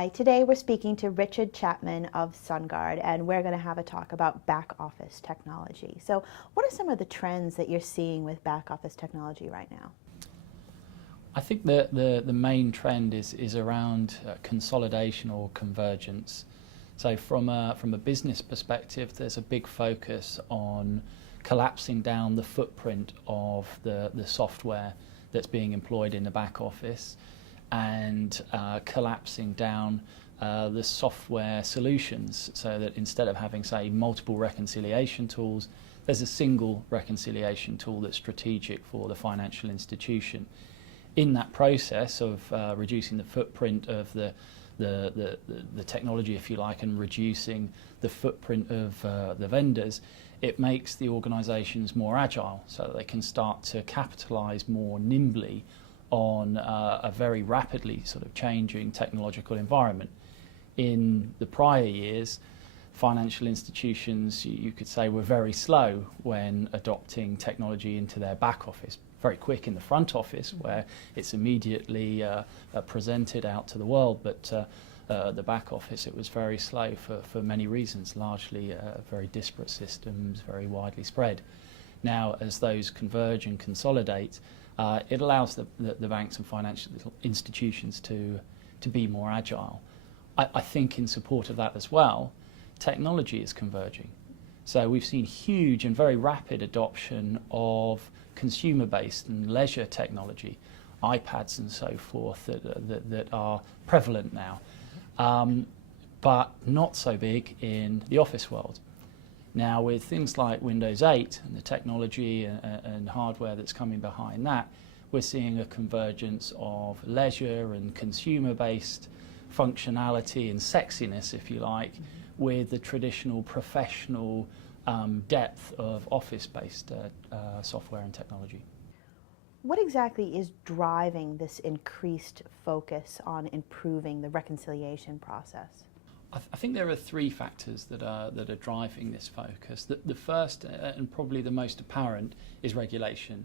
Hi, today we're speaking to Richard Chapman of SunGard, and we're going to have a talk about back office technology. So what are some of the trends that you're seeing with back office technology right now? I think the main trend is around consolidation or convergence. So from a business perspective, there's a big focus on collapsing down the footprint of the software that's being employed in the back office and collapsing down the software solutions so that instead of having, say, multiple reconciliation tools, there's a single reconciliation tool that's strategic for the financial institution. In that process of reducing the footprint of the technology, if you like, and reducing the footprint of the vendors, it makes the organisations more agile so that they can start to capitalise more nimbly on a very rapidly sort of changing technological environment. In the prior years, financial institutions, you could say, were very slow when adopting technology into their back office. Very quick in the front office where it's immediately presented out to the world, but the back office, it was very slow for many reasons, largely very disparate systems, very widely spread. Now, as those converge and consolidate, it allows the banks and financial institutions to be more agile. I think in support of that as well, technology is converging. So we've seen huge and very rapid adoption of consumer-based and leisure technology, iPads and so forth, that are prevalent now, but not so big in the office world. Now, with things like Windows 8 and the technology and hardware that's coming behind that, we're seeing a convergence of leisure and consumer-based functionality and sexiness, if you like, with the traditional professional depth of office-based software and technology. What exactly is driving this increased focus on improving the reconciliation process? I think there are three factors that are driving this focus. The first and probably the most apparent is regulation.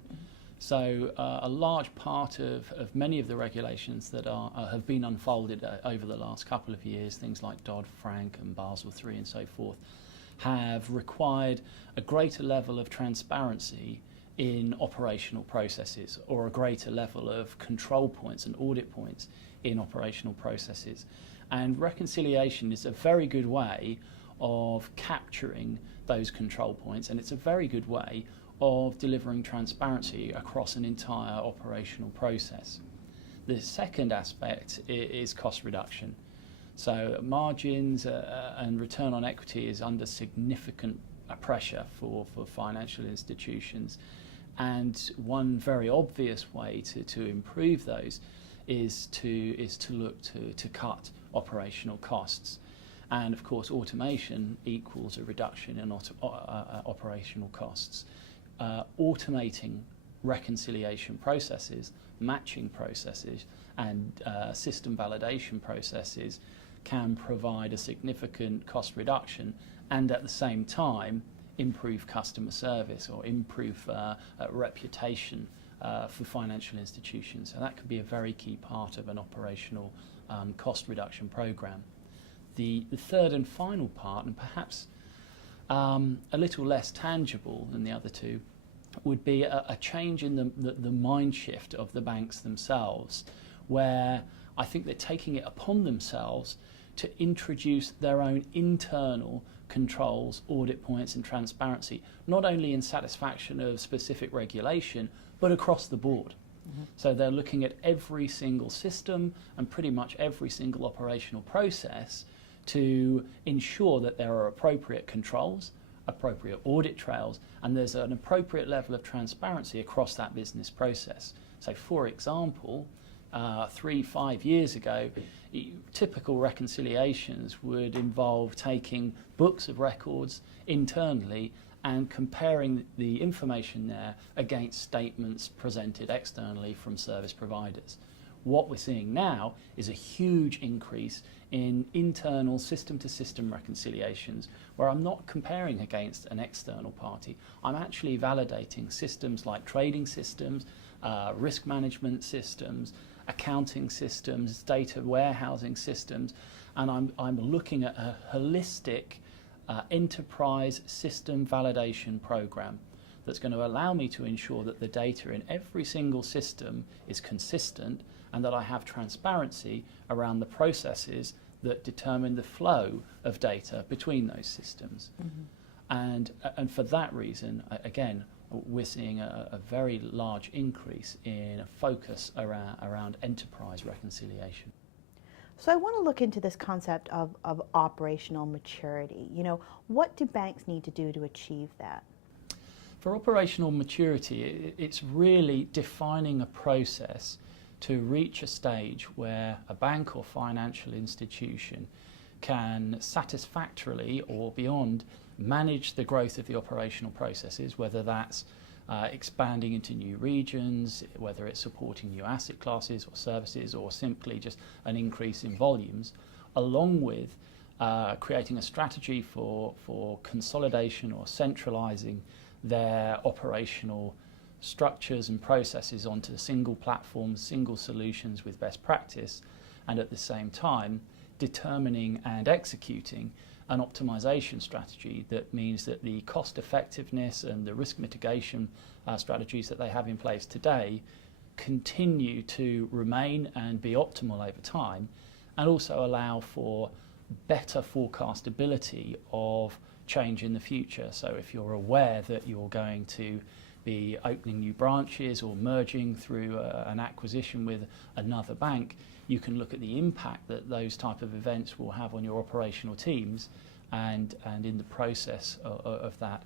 So a large part of many of the regulations that have been unfolded over the last couple of years, things like Dodd-Frank and Basel III and so forth, have required a greater level of transparency in operational processes or a greater level of control points and audit points in operational processes. And reconciliation is a very good way of capturing those control points, and it's a very good way of delivering transparency across an entire operational process. The second aspect is cost reduction. So margins and return on equity is under significant pressure for financial institutions, and one very obvious way to improve those is to look to cut operational costs. And of course, automation equals a reduction in operational costs. Automating reconciliation processes, matching processes, and system validation processes can provide a significant cost reduction and at the same time improve customer service or improve reputation for financial institutions. So that could be a very key part of an operational cost reduction program. The third and final part, and perhaps a little less tangible than the other two, would be a change in the mind shift of the banks themselves, where I think they're taking it upon themselves to introduce their own internal controls, audit points and transparency, not only in satisfaction of specific regulation, but across the board. So they're looking at every single system and pretty much every single operational process to ensure that there are appropriate controls, appropriate audit trails, and there's an appropriate level of transparency across that business process. So for example, 3-5 years ago, typical reconciliations would involve taking books of records internally and comparing the information there against statements presented externally from service providers. What we're seeing now is a huge increase in internal system-to-system reconciliations, where I'm not comparing against an external party. I'm actually validating systems like trading systems, risk management systems, accounting systems, data warehousing systems, and I'm looking at a holistic enterprise system validation program that's going to allow me to ensure that the data in every single system is consistent and that I have transparency around the processes that determine the flow of data between those systems. And for that reason, again, we're seeing a very large increase in a focus around enterprise reconciliation. So I want to look into this concept of operational maturity. You know, what do banks need to do to achieve that? For operational maturity, it's really defining a process to reach a stage where a bank or financial institution can satisfactorily or beyond manage the growth of the operational processes, whether that's expanding into new regions, whether it's supporting new asset classes or services, or simply just an increase in volumes, along with creating a strategy for consolidation or centralizing their operational structures and processes onto single platforms, single solutions with best practice, and at the same time determining and executing an optimization strategy that means that the cost effectiveness and the risk mitigation strategies that they have in place today continue to remain and be optimal over time, and also allow for better forecastability of change in the future. So if you're aware that you're going to be opening new branches or merging through an acquisition with another bank, you can look at the impact that those type of events will have on your operational teams, and in the process of that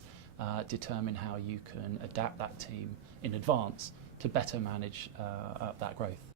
determine how you can adapt that team in advance to better manage that growth.